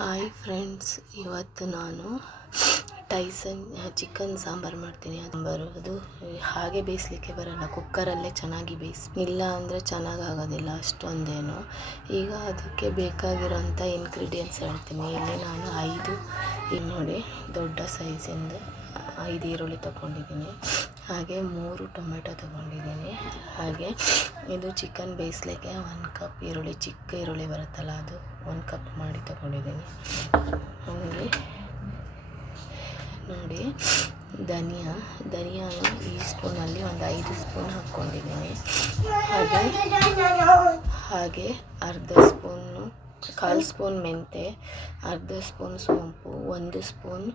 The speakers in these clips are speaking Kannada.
ಹಾಯ್ ಫ್ರೆಂಡ್ಸ್, ಇವತ್ತು ನಾನು ಟೈಸನ್ ಚಿಕನ್ ಸಾಂಬಾರು ಮಾಡ್ತೀನಿ. ಅದು ಹಾಗೆ ಬೇಯಿಸ್ಲಿಕ್ಕೆ ಬರಲ್ಲ, ಕುಕ್ಕರಲ್ಲೇ ಚೆನ್ನಾಗಿ ಇಲ್ಲ ಅಂದರೆ ಚೆನ್ನಾಗಾಗೋದಿಲ್ಲ ಅಷ್ಟೊಂದೇನು. ಈಗ ಅದಕ್ಕೆ ಬೇಕಾಗಿರೋಂಥ ಇಂಗ್ರೀಡಿಯೆಂಟ್ಸ್ ಹೇಳ್ತೀನಿ. ಇಲ್ಲಿ ನಾನು 5 ನೋಡಿ ದೊಡ್ಡ ಸೈಜಿಂದು 5 ಈರುಳ್ಳಿ ತೊಗೊಂಡಿದ್ದೀನಿ. ಹಾಗೆ 3 ಟೊಮೆಟೊ ತೊಗೊಂಡಿದ್ದೀನಿ. ಹಾಗೆ ಇದು ಚಿಕನ್ ಬೇಯಿಸ್ಲಿಕ್ಕೆ 1 ಕಪ್ ಈರುಳ್ಳಿ, ಚಿಕ್ಕ ಈರುಳ್ಳಿ ಬರುತ್ತಲ್ಲ ಅದು 1 ಕಪ್ ಮಾಡಿ ತೊಗೊಂಡಿದ್ದೀನಿ. ಹಾಗೆ ನೋಡಿ ಧನಿಯಾನು ಈ ಸ್ಪೂನಲ್ಲಿ ಒಂದು 5 ಸ್ಪೂನ್ ಹಾಕ್ಕೊಂಡಿದ್ದೀನಿ. ಹಾಗೆ ಅರ್ಧ ಸ್ಪೂನು, 1/4 ಸ್ಪೂನ್ ಮೆಂತೆ, ಅರ್ಧ ಸ್ಪೂನ್ ಸೋಂಪು, 1 ಸ್ಪೂನ್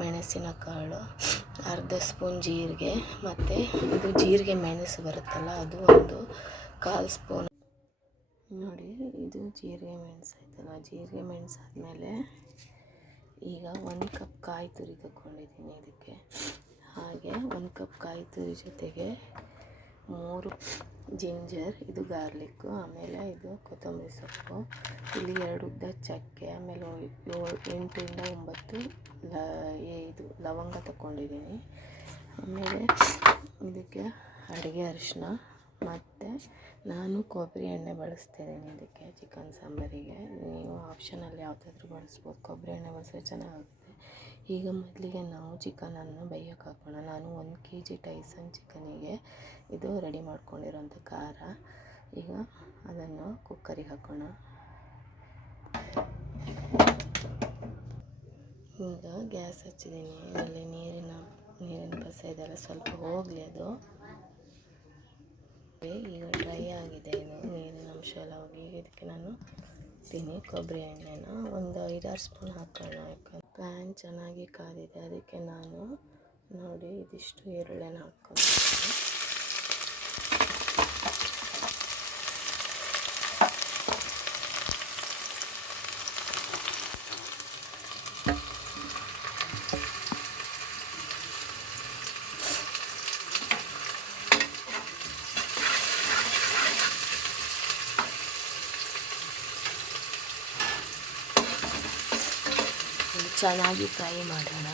ಮೆಣಸಿನಕಾಳು, ಅರ್ಧ ಸ್ಪೂನ್ ಜೀರಿಗೆ, ಮತ್ತು ಇದು ಜೀರಿಗೆ ಮೆಣಸು ಬರುತ್ತಲ್ಲ ಅದು ಒಂದು 1/4 ಸ್ಪೂನ್. ನೋಡಿ ಇದು ಜೀರಿಗೆ ಮೆಣಸು ಆಯ್ತಲ್ಲ, ಜೀರಿಗೆ ಮೆಣಸು ಆದಮೇಲೆ ಈಗ 1 ಕಪ್ ಕಾಯಿ ತುರಿ ತಗೊಂಡಿದ್ದೀನಿ ಇದಕ್ಕೆ. ಹಾಗೆ 1 ಕಪ್ ಕಾಯಿ ತುರಿ ಜೊತೆಗೆ 3 ಜಿಂಜರ್, ಇದು ಗಾರ್ಲಿಕ್ಕು, ಆಮೇಲೆ ಇದು ಕೊತ್ತಂಬರಿ ಸೊಪ್ಪು, ಇಲ್ಲಿ 2 ಉದ್ದ ಚಕ್ಕೆ, ಆಮೇಲೆ 8 ಇಂದ 9 ಇದು ಲವಂಗ ತಗೊಂಡಿದ್ದೀನಿ. ಆಮೇಲೆ ಇದಕ್ಕೆ ಅಡುಗೆ ಅರಿಶಿನ, ಮತ್ತು ನಾನು ಕೊಬ್ಬರಿ ಎಣ್ಣೆ ಬಳಸ್ತಿದ್ದೀನಿ ಇದಕ್ಕೆ ಚಿಕನ್ ಸಾಂಬಾರಿಗೆ. ನೀವು ಆಪ್ಷನಲ್ಲಿ ಯಾವುದಾದ್ರೂ ಬಳಸ್ಬೋದು, ಕೊಬ್ಬರಿ ಎಣ್ಣೆ ಬಳಸಿದ್ರೆ ಚೆನ್ನಾಗುತ್ತೆ. ಈಗ ಮೊದಲಿಗೆ ನಾವು ಚಿಕನನ್ನು ಬೇಯೋಕೆ ಹಾಕೋಣ. ನಾನು 1 kg ಟೈಸನ್ ಚಿಕನಿಗೆ ಇದು ರೆಡಿ ಮಾಡ್ಕೊಂಡಿರೋಂಥ ಖಾರ. ಈಗ ಅದನ್ನು ಕುಕ್ಕರಿಗೆ ಹಾಕೋಣ. ಈಗ ಗ್ಯಾಸ್ ಹಚ್ಚಿದ್ದೀನಿ. ಅದರಲ್ಲಿ ನೀರಿನ ಪಸೆ ಇದೆಲ್ಲ ಸ್ವಲ್ಪ ಹೋಗಲಿ ಅದು. ಈಗ ಡ್ರೈ ಆಗಿದೆ, ಇದು ನೀರಿನ ಅಂಶ ಎಲ್ಲ ಹೋಗಿ. ಇದಕ್ಕೆ ನಾನು ಕೊಬ್ಬರಿ ಎಣ್ಣೆನ ಒಂದು 5-6 ಸ್ಪೂನ್ ಹಾಕೋಣ. ಯಾಕಂದ್ರೆ ಪ್ಯಾನ್ ಚೆನ್ನಾಗಿ ಕಾದಿದೆ, ಅದಕ್ಕೆ ನಾನು ನೋಡಿ ಇದಿಷ್ಟು ಈರುಳ್ಳಿನ ಹಾಕ್ಕೊಂಡಿದ್ದೀನಿ. ಚೆನ್ನಾಗಿ ಫ್ರೈ ಮಾಡೋಣ.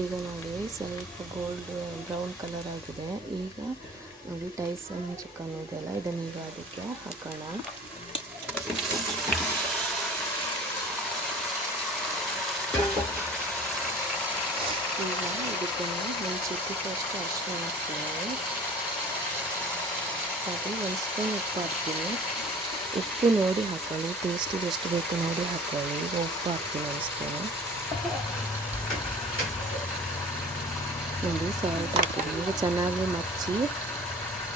ಈಗ ನೋಡಿ ಸ್ವಲ್ಪ ಬ್ರೌನ್ ಕಲರ್ ಆಗಿದೆ. ಈಗ ನೋಡಿ ಟೈಸನ್ ಚಿಕನ್ ಇದೆಲ್ಲ, ಇದನ್ನೀಗ ಅದಕ್ಕೆ ಹಾಕೋಣ. ಈಗ ಇದಕ್ಕೆ ಒಂದು ಚಿಟಿಕಷ್ಟು ಅರಿಶಿನ ಹಾಕ್ತೀನಿ. ಹಾಗೆ 1 ಸ್ಪೂನ್ ಉಪ್ಪು ಹಾಕ್ತೀನಿ. ಉಪ್ಪು ನೋಡಿ ಹಾಕ್ಕೊಳ್ಳಿ, ಟೇಸ್ಟಿಗೆ ಎಷ್ಟು ಬೇಕು ನೋಡಿ ಹಾಕ್ಕೊಳ್ಳಿ. ಈಗ ಉಪ್ಪು ಹಾಕ್ತೀನಿ 1 ಸ್ಪೂನು. ನೋಡಿ ಸಾಲ್ಟ್ ಹಾಕಿದ್ದೀನಿ. ಈಗ ಚೆನ್ನಾಗಿ ಮಚ್ಚಿ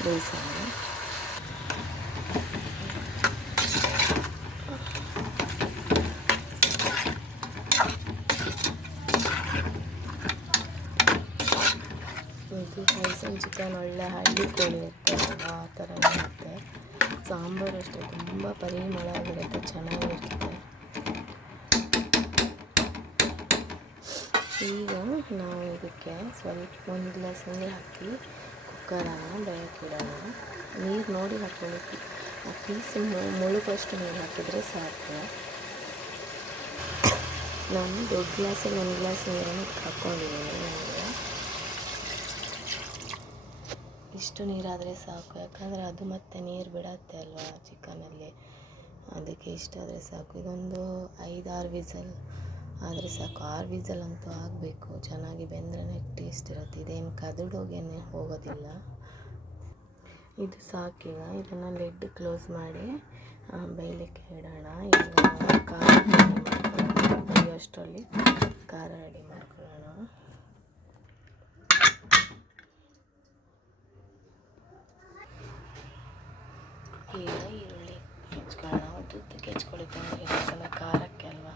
ಬೇಯಿಸೋಣ. ಇದು ಟೈಸನ್ ಚಿಕನ್ ಒಳ್ಳೆ ಹಳ್ಳಿ ಕೋಳಿ ಇರ್ತದಲ್ಲ ಆ ಥರ ಇರುತ್ತೆ. ಸಾಂಬಾರು ಅಷ್ಟೇ ತುಂಬ ಪರಿಮಳ ಆಗಿರುತ್ತೆ, ಚೆನ್ನಾಗಿರುತ್ತೆ. ಈಗ ನಾವು ಇದಕ್ಕೆ ಸ್ವಲ್ಪ 1 ಗ್ಲಾಸ್ ನೀರು ಹಾಕಿ ಕುಕ್ಕರನ್ನು ಬೇಯಕ್ಕಿಡೋಣ. ನೀರು ನೋಡಿ ಹಾಕ್ಕೊಳ್ಳಿ, ಆ ಪೀಸ್ ಮುಳುಗುವಷ್ಟು ನೀರು ಹಾಕಿದರೆ ಸಾಕು. ನಾನು ದೊಡ್ಡ ಗ್ಲಾಸಲ್ಲಿ 1 ಗ್ಲಾಸ್ ನೀರನ್ನು ಹಾಕ್ಕೊಂಡಿದ್ದೀನಿ. ನನಗೆ ಇಷ್ಟು ನೀರಾದರೆ ಸಾಕು, ಯಾಕಂದರೆ ಅದು ಮತ್ತೆ ನೀರು ಬಿಡತ್ತೆ ಅಲ್ವಾ ಚಿಕನಲ್ಲಿ, ಅದಕ್ಕೆ ಇಷ್ಟಾದರೆ ಸಾಕು. ಇದೊಂದು 5-6 ವಿಸಲ್ ಆದರೆ ಸಾಕು. 6 ವಿಸಲ್ ಅಂತೂ ಆಗಬೇಕು, ಚೆನ್ನಾಗಿ ಬೆಂದ್ರೇ ಟೇಸ್ಟ್ ಇರುತ್ತೆ. ಇದೇನು ಕದಡೋಗೇನೆ ಹೋಗೋದಿಲ್ಲ. ಇದು ಸಾಕೀಗ. ಇದನ್ನು ಲಿಡ್ ಕ್ಲೋಸ್ ಮಾಡಿ ಬೇಯಲಿಕ್ಕೆ ಇಡೋಣ. ಈಗ ಖಾರ ಬೇಯೋಷ್ಟರಲ್ಲಿ ಖಾರ ರೆಡಿ ಮಾಡ್ಕೊಳ್ಳೋಣ. ಈಗ ಈರುಳ್ಳಿ ಹೆಚ್ಕೊಳ್ಳೋಣ. ಉದ್ದಕ್ಕೆ ಹೆಚ್ಕೊಳ್ತಾನೆ ಖಾರಕ್ಕೆ ಅಲ್ವಾ.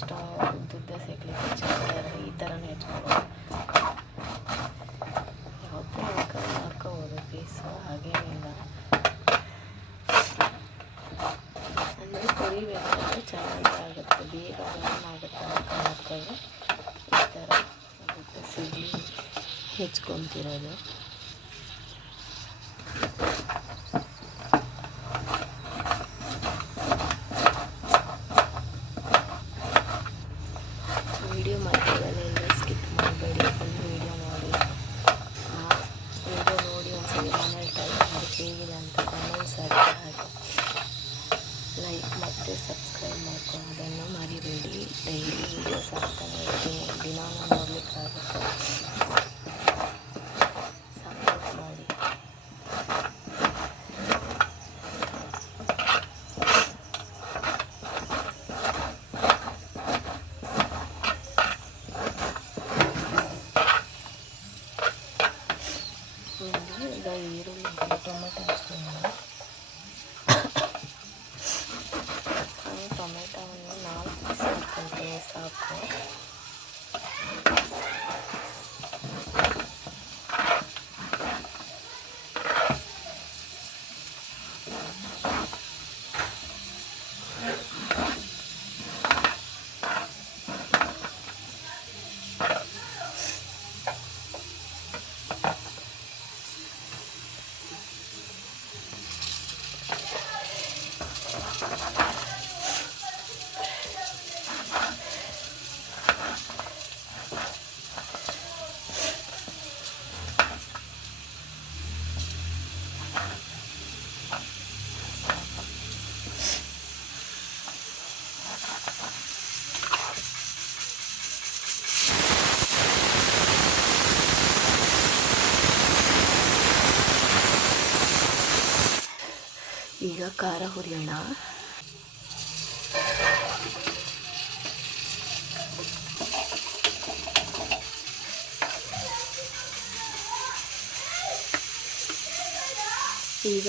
ಇಷ್ಟ ಉದ್ದುದ್ದ ಸೇಕ್ಲಿಕ್ಕೆ ಚೆನ್ನಾಗಿ ಈ ಥರನೇ ಹೆಚ್ಕೋಬೋದು. ಯಾವತ್ತೂ ಮಾಡ್ಕೋಬೋದು ಪೀಸು, ಹಾಗೇನಿಲ್ಲ. ಅಂದರೆ ಕೊರಿಬೇಕಾದ್ರೆ ಚೆನ್ನಾಗಿ ಆಗುತ್ತೆ, ಬೇಗ ಬ್ರೌನ್ ಆಗುತ್ತೆ ಹಾಕೋದು. ಈ ಥರ ಆಗುತ್ತೆ ಸಿಗಲಿ ಹೆಚ್ಕೊತಿರೋದು. ವಿಡಿಯೋ ಮಧ್ಯದಲ್ಲೆಲ್ಲ ಸ್ಕಿಪ್ ಮಾಡಬೇಡಿ, ಫುಲ್ ವಿಡಿಯೋ ನೋಡಿ. ವಿಡಿಯೋ ನೋಡಿ ಒಂದ್ಸಲ ಮನೇಲಿ ಟ್ರೈ ಮಾಡಿ ಹೇಗಿದೆ ಅಂತ ಕಮೆಂಟ್ಸ್ ಹಾಕಿ, ಲೈಕ್ ಮತ್ತು ಸಬ್ಸ್ಕ್ರೈಬ್ ಮಾಡ್ಕೊಳ್ಳೋದನ್ನು ಮರಿಬೇಡಿ. ಡೈಲಿ ವೀಡಿಯೋಸ್ ಹಾಕ್ತಾನೆ ಇರ್ತೀನಿ, ದಿನಾನು ನೋಡಲಿಕ್ಕಾಗುತ್ತೆ. ಸಪೋರ್ಟ್ ಮಾಡಿ. ಈಗ ಈರುಳ್ಳಿ ಟೊಮೆಟೊ ಹಾಕ್ತೀನಿ. ಟೊಮೆಟೊವನ್ನು 4 ಪೀಸ್ ಹಾಕ್ಕೊಂಡ್ರೆ ಸಾಕು. ಈಗ ಖಾರ ಹುರಿಯೋಣ. ಈಗ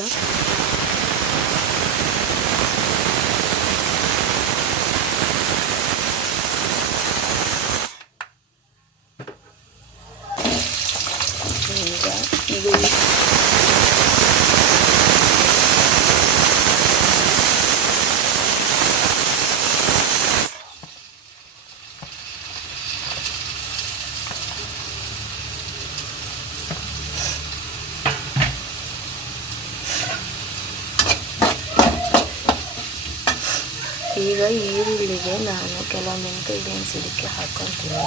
ಈಗ ಈರುಳ್ಳಿಗೆ ನಾನು ಕೆಲವೊಂದು ಇಂಗ್ರೀಡಿಯೆಂಟ್ಸ್ ಇದಕ್ಕೆ ಹಾಕ್ಕೊತೀನಿ.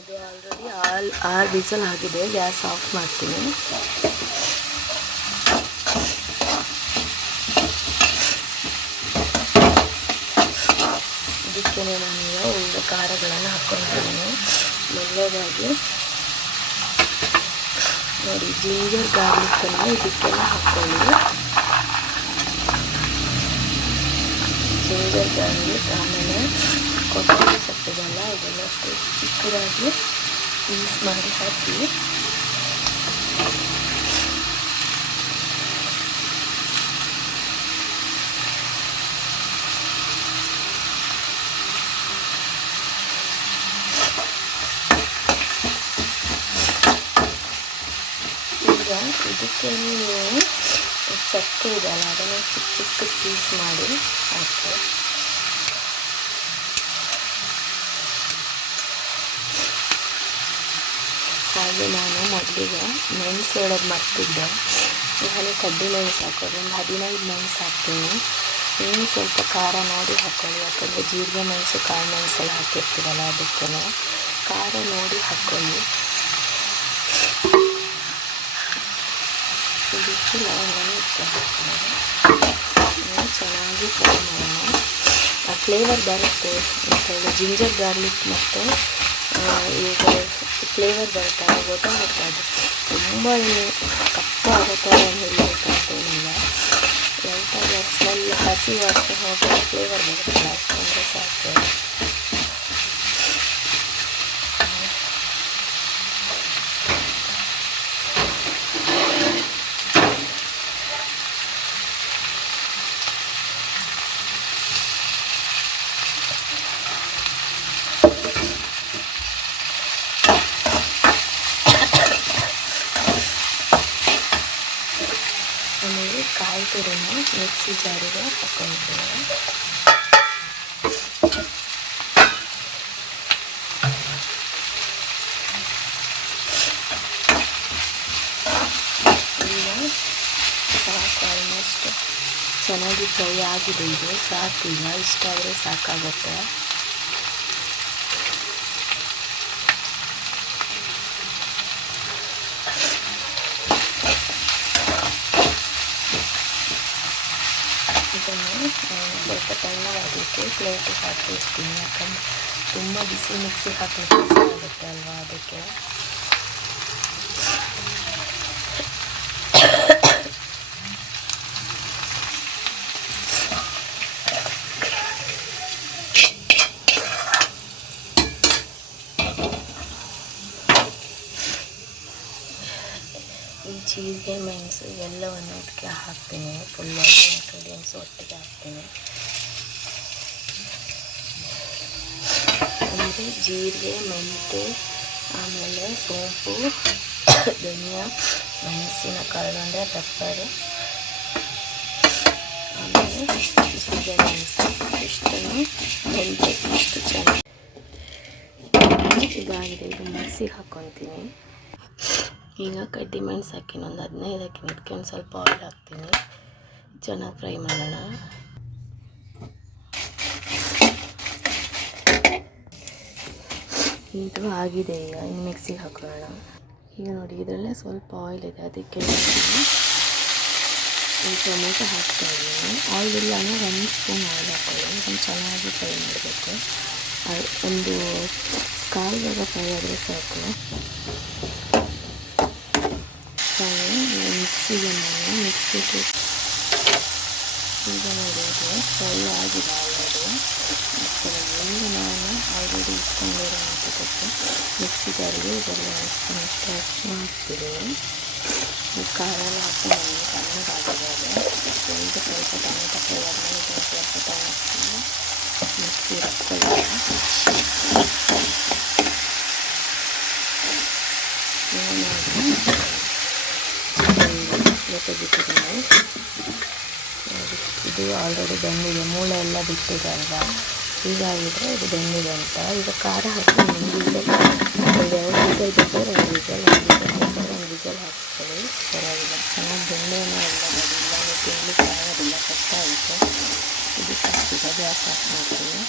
ಇದು ಆಲ್ರೆಡಿ 6 ವಿಸಲ್ ಆಗಿದೆ. ಗ್ಯಾಸ್ ಆಫ್ ಮಾಡ್ತೀನಿ. ಇದಕ್ಕೆ ನಾನು ಒಳ್ಳೆ ಖಾರಗಳನ್ನು ಹಾಕ್ಕೊತೀನಿ. ಮೊದಲನೇದಾಗಿ ನೋಡಿ, ಜಿಂಜರ್ ಗಾರ್ಲಿಕ್ಕನ್ನು ಇದಕ್ಕೆಲ್ಲ ಹಾಕ್ಕೊಳ್ಳಿ. ಜಿಂಜರ್ ಗಾರ್ಲಿಕ್, ಆಮೇಲೆ ಕೊತ್ತಂಬರಿ ಸೊಪ್ಪಿದೆಲ್ಲ ಇದನ್ನಷ್ಟು ಚಿಕ್ಕದಾಗಿ ಪೀಸ್ ಮಾಡಿ ಹಾಕಿ ಈಗ ಇದಕ್ಕೆ ನೀವು ಚಕ್ಕೆ ಇದೆಯಲ್ಲ ಅದನ್ನು ಚಿಕ್ಕ ಚಿಕ್ಕ ಪೀಸ್ ಮಾಡಿ ಹಾಕಿ. ಹಾಗೆ ನಾನು ಮೊದಲಿಗೆ ಮೆಣಸು ಹೇಳೋದು ಮರ್ತಿದ್ದೆ. ಇವಾಗ ಕಡ್ಡಿ ಮೆಣಸು ಹಾಕೋದು, ಒಂದು 15 ಮೆಣಸು ಹಾಕ್ತೀನಿ. ಇನ್ನು ಸ್ವಲ್ಪ ಖಾರ ನೋಡಿ ಹಾಕ್ಕೊಳ್ಳಿ, ಯಾಕಂದರೆ ಜೀರಿಗೆ ಮೆಣಸು ಕಾಳು ಮೆಣಸೆಲ್ಲ ಹಾಕಿರ್ತೀವಲ್ಲ, ಅದಕ್ಕೆ ಖಾರ ನೋಡಿ ಹಾಕ್ಕೊಳ್ಳಿ. ಇದಕ್ಕೆ ಲವಂಗನ ಇಟ್ಟು ಹಾಕ್ಕೊಳ್ಳೋದು. ಚೆನ್ನಾಗಿ ಫ್ರೈ ಮಾಡೋಣ. ಆ ಫ್ಲೇವರ್ ಬರುತ್ತೆ ಅಂತೇಳಿ ಜಿಂಜರ್ ಗಾರ್ಲಿಕ್ ಮತ್ತು ಈಗ ಫ್ಲೇವರ್ ಬರುತ್ತೆ, ಆಗ ಗೊತ್ತಾಗುತ್ತೆ. ಅದು ತುಂಬ ಕಪ್ಪು ಆಗೋ ಥರ ಹುರಿಬೇಕಾಗ್ತೇನಿಲ್ಲ. ಲೈಟಾಗಿ ಸ್ಮೆಲ್ ಹಸಿ ವಾಸನೆ ಹೋಗಿ ಫ್ಲೇವರ್ ಬರುತ್ತಲ್ಲ, ಅಷ್ಟೊಂದರೆ ಸಾಕು. ಮಿಕ್ಸಿ ಜಾರಿಗೆ ಹಾಕ್ಕೊಳ್ತೀನಿ. ಈಗ ಸಾಕು, ಆಲ್ಮೋಸ್ಟ್ ಚೆನ್ನಾಗಿ ಫ್ರೈ ಆಗಿದೆ. ಇದು ಸಾಕು, ಈಗ ಇಷ್ಟಾದರೆ ಸಾಕಾಗುತ್ತೆ. ಇದನ್ನು ಸ್ವಲ್ಪ ತಣ್ಣಗಾಗಲಿಕ್ಕೆ ಪ್ಲೇಟಿಗೆ ಹಾಕಿರ್ತೀನಿ. ಯಾಕಂದರೆ ತುಂಬ ಬಿಸಿ ಮಿಕ್ಸಿ ಹಾಕಲಿಕ್ಕೆ ಇಷ್ಟ ಆಗುತ್ತೆ ಅಲ್ವಾ, ಅದಕ್ಕೆ. ಈ ಜೀರಿಗೆ, ಮೆಣಸು ಇವೆಲ್ಲವನ್ನು ಇದಕ್ಕೆ ಹಾಕ್ತೀನಿ. ಫುಲ್ ಎಲ್ಲ ಇಂಗ್ರೀಡಿಯೆಂಟ್ಸ್ ಒಟ್ಟಿಗೆ ಹಾಕ್ತೀನಿ. ಅಂದರೆ ಜೀರಿಗೆ, ಮೆಂತೆ, ಆಮೇಲೆ ಸೋಂಪು, ಧನಿಯಾ, ಮೆಣಸಿನಕಾಳು ಅಂದರೆ ಪೆಪ್ಪರು, ಆಮೇಲೆ ಜೀರಿಗೆ, ಮೆಣಸು ಇಷ್ಟನ್ನು ಮೆಂತೆ ಇಷ್ಟು ಚೆನ್ನಾಗಿ ಇದಾಗಿದೆ. ಇದು ಮಿಕ್ಸಿಗೆ ಹಾಕ್ಕೊತೀನಿ. ಈಗ ಕಡ್ಡಿ ಮೆಣಸು ಹಾಕಿನ ಒಂದು 15 ಹಾಕಿನಿ. ಇದಕ್ಕೆ ಒಂದು ಸ್ವಲ್ಪ ಆಯಿಲ್ ಹಾಕ್ತೀನಿ. ಚೆನ್ನಾಗಿ ಫ್ರೈ ಮಾಡೋಣ. ಇದು ಆಗಿದೆ. ಈಗ ಇನ್ನು ಮಿಕ್ಸಿಗೆ ಹಾಕೋಣ. ಈಗ ನೋಡಿ, ಇದರಲ್ಲೇ ಸ್ವಲ್ಪ ಆಯಿಲ್ ಇದೆ, ಅದಕ್ಕೆ ಈ ಟೊಮೆಟೊ ಹಾಕ್ತಾ ಇದ್ದೀನಿ. ಆಯಿಲ್ ಇಲ್ಲ ಅಂದರೆ 1 ಸ್ಪೂನ್ ಆಯಿಲ್ ಹಾಕ್ಕೊಳ್ಳಿ. ಇದನ್ನು ಚೆನ್ನಾಗಿ ಫ್ರೈ ಮಾಡಬೇಕು. ಒಂದು 1/4 ಭಾಗ ಫ್ರೈ ಆದರೆ ಸಾಕು. ಮಿಕ್ಸಿಗೆ ಈಗ ನೋಡಿದ್ರೆ ಫ್ರೈ ಆಗಿದೆ ಆಲ್ರೆಡಿ. ಈಗ ನಾನು ಆಲ್ರೆಡಿ ಇಟ್ಕೊಂಡಿರೋ ಅಂಥದ್ದಕ್ಕೆ ಮಿಕ್ಸಿ ಜಾರಿಗೆ ಇದೆಲ್ಲ ಅಷ್ಟು ಹಾಕ್ತಿದ್ದೀನಿ. ಖಾರ ಎಲ್ಲ ಹಾಕ್ಕೊಂಡು ಸಣ್ಣಗಾಗಿದೆ. ಇದು ಸ್ವಲ್ಪ ಟೊಮೆಟೊ ಫ್ರೈ ಆದಮೇಲೆ ಇದನ್ನು ಸ್ವಲ್ಪ ಟೊಮೆಟೊ ಮಿಕ್ಸಿ ಇಟ್ಕೊಳ್ಳೋಣ. ತೆಗಿತಿದ್ದೀನಿ. ಇದು ಆಲ್ರೆಡಿ ಬೆಂದಿದೆ, ಮೂಳೆ ಎಲ್ಲ ಬಿಟ್ಟಿದೆ ಅಲ್ವಾ. ಹೀಗಾಗಿದ್ರೆ ಇದು ಬೆಂದಿದೆ ಅಂತ. ಈಗ ಖಾರ ಹಾಕಿ 1 ವಿಸಲ್, 2 ವಿಸಲ್ ಬಿಟ್ಟರೆ 2 ವಿಸಲ್, 1 ವಿಸಲ್ ಹಾಕ್ಕೊಳ್ಳಿ. ಪರವಾಗಿಲ್ಲ, ಚೆನ್ನಾಗಿ ಬೆಂದೇನೋ ಎಲ್ಲ ನೋಡಿ. ಇಲ್ಲ ತಿನ್ನಲಿಕ್ಕೆ ಆಗೋದಿಲ್ಲ, ಕಷ್ಟ ಆಗುತ್ತೆ. ಇದು ಸಾಕೀಗ ಗ್ಯಾಸ್ ಆಫ್ ಮಾಡ್ತೀನಿ.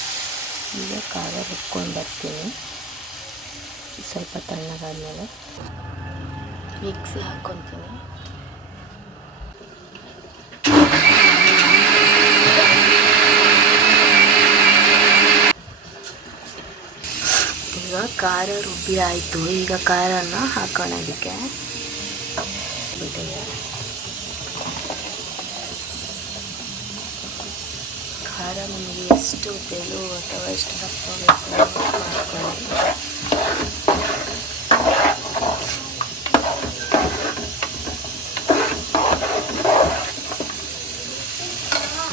ಈಗ ಖಾರ ರುಬ್ಕೊಂಡು ಬರ್ತೀನಿ. ಸ್ವಲ್ಪ ತಣ್ಣಗಾದ್ಮೇಲೆ ಮಿಕ್ಸಿ ಹಾಕ್ಕೊತೀನಿ. ಈಗ ಖಾರ ರುಬ್ಬಿ ಆಯಿತು. ಈಗ ಖಾರನ ಹಾಕೋಣ ಇದಕ್ಕೆ. ಖಾರ ನಿಮಗೆ ಎಷ್ಟು ತೆಳು ಅಥವಾ ಎಷ್ಟು ದಪ್ಪ ಬೇಕು ಮಾಡ್ಕೊಳ್ಳಿ.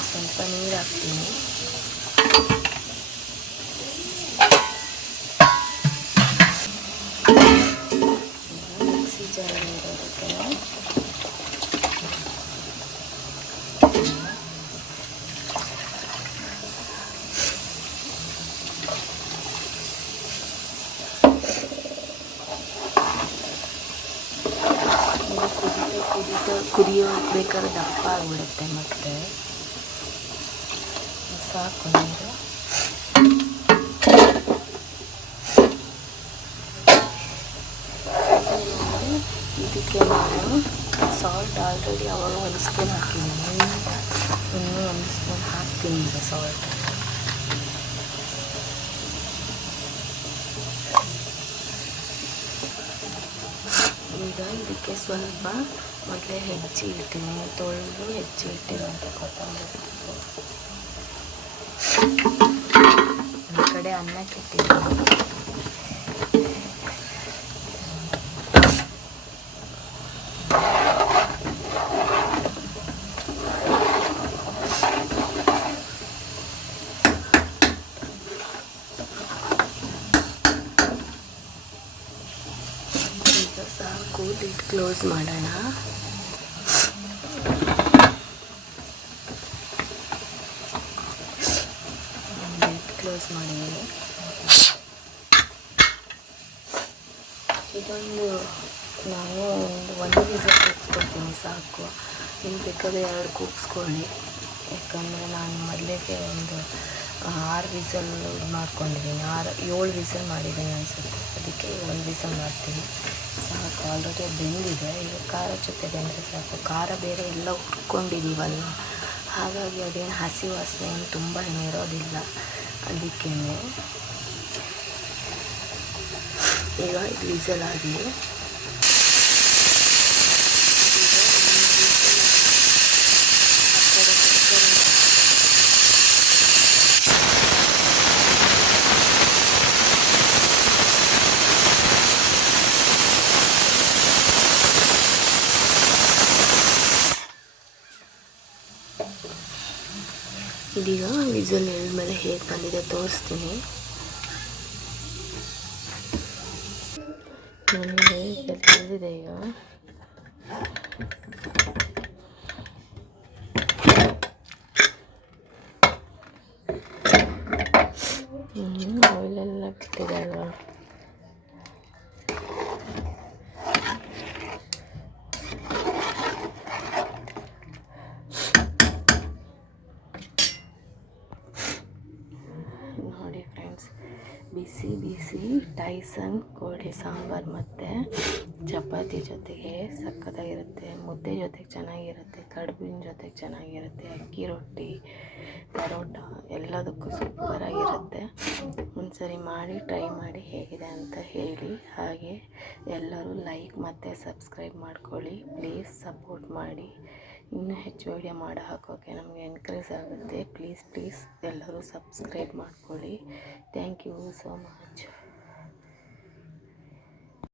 ಸ್ವಲ್ಪ ನೀರು ಹಾಕ್ತೀನಿ. ಮಿಕ್ಸಿ ಜಾರ್ ಇರೋದಕ್ಕೆ ಕುದಿಯೋ ಬೇಕಾದ್ರೆ ದಪ್ಪ ಆಗಿಬಿಡುತ್ತೆ. ಮತ್ತೆ ಸಾಕು ನೀರು. ಇದಕ್ಕೆ ನಾನು ಸಾಲ್ಟ್ ಆಲ್ರೆಡಿ ಅವಾಗ 1 ಸ್ಪೂನ್ ಹಾಕಿದ್ದೀನಿ. ಇನ್ನೂ 1 ಸ್ಪೂನ್ ಹಾಕ್ತೀನಿ ಈಗ ಸಾಲ್ಟ್. ಈಗ ಇದಕ್ಕೆ ಸ್ವಲ್ಪ ಮೊದಲೇ ಹೆಚ್ಚಿ ಇಡ್ತೀನಿ. ತೊಳೆದು ಹೆಚ್ಚಿ ಇಟ್ಟಿರೋಂಥ ಕೊತ್ತಂಬರಿ ಸೊಪ್ಪು. ಒಂದು ಕಡೆ ಅನ್ನಕ್ಕೆ ಇಟ್ಟಿದ್ದೀನಿ. ಸಾಕು, ಲಿಡ್ ಕ್ಲೋಸ್ ಮಾಡೋಣ. ಕ್ಲೋಸ್ ಮಾಡಿದ್ದೀನಿ. ಇದೊಂದು ನಾನು ಒಂದು ವಿಸಿಲ್ ಕೂಗಿಸ್ಕೊಳ್ತೀನಿ ಸಾಕು. ಇನ್ನು ಬೇಕಾದ್ರೆ 2 ಕೂಗಿಸ್ಕೊಳ್ಳಿ. ಯಾಕಂದರೆ ನಾನು ಮೊದಲಿಗೆ ಒಂದು 6 ವಿಸಲ್ ಮಾಡ್ಕೊಂಡಿದ್ದೀನಿ, 7 ವಿಸಲ್ ಮಾಡಿದ್ದೀನಿ ಅನಿಸುತ್ತೆ. ಅದಕ್ಕೆ 1 ವಿಸಲ್ ಮಾಡ್ತೀನಿ ಸಾಕು. ಆಲ್ರೆಡಿ ಬೆಂದಿದೆ. ಈಗ ಖಾರ ಜೊತೆ ಬೆಂದರೆ ಸಾಕು. ಖಾರ ಬೇರೆ ಎಲ್ಲ ಹುರ್ಕೊಂಡಿದ್ದೀವಲ್ಲ, ಹಾಗಾಗಿ ಅದೇನು ಹಸಿ ವಾಸನೆ ಏನು ತುಂಬ ಇರೋದಿಲ್ಲ. ಅದಕ್ಕೇ ಈಗ ಇದು ವಿಸಲ್ ಆಗಲಿ. ಇದೀಗ ವಿಸಲ್ ಎಳ್ಮೇಲೆ ಹೇಗೆ ಬಂದಿದೆ ತೋರಿಸ್ತೀನಿ. ನನಗೆ ಬಂದಿದೆ ಈಗ. ಆಯಿಲೆಲ್ಲ ಬಿಟ್ಟಿದೆ ಅಲ್ವಾ. ನೋಡಿ ಫ್ರೆಂಡ್ಸ್, ಬಿಸಿ ಬಿಸಿ ಟೈಸನ್ ಕೋಳಿ ಸಾಂಬಾರು ಮತ್ತು ಚಪಾತಿ ಜೊತೆಗೆ ಸಖತ್ತಾಗಿರುತ್ತೆ. ಮುದ್ದೆ ಜೊತೆಗೆ ಚೆನ್ನಾಗಿರುತ್ತೆ, ಕಡುಬಿನ ಜೊತೆಗೆ ಚೆನ್ನಾಗಿರುತ್ತೆ, ಅಕ್ಕಿ ರೊಟ್ಟಿ, ಪರೋಟ ಎಲ್ಲದಕ್ಕೂ ಸೂಪರಾಗಿರುತ್ತೆ. ಒಂದ್ಸರಿ ಮಾಡಿ ಟ್ರೈ ಮಾಡಿ ಹೇಗಿದೆ ಅಂತ ಹೇಳಿ. ಹಾಗೆ ಎಲ್ಲರೂ ಲೈಕ್ ಮತ್ತು ಸಬ್ಸ್ಕ್ರೈಬ್ ಮಾಡ್ಕೊಳ್ಳಿ. ಪ್ಲೀಸ್ ಸಪೋರ್ಟ್ ಮಾಡಿ. ಇನ್ನೂ ಹೆಚ್ಚು ವೀಡಿಯೋ ಮಾಡಿ ಹಾಕೋಕ್ಕೆ ನಮಗೆ ಎನ್ಕರೇಜ್ ಆಗುತ್ತೆ. ಪ್ಲೀಸ್ ಎಲ್ಲರೂ ಸಬ್ಸ್ಕ್ರೈಬ್ ಮಾಡ್ಕೊಳ್ಳಿ. Thank you so much.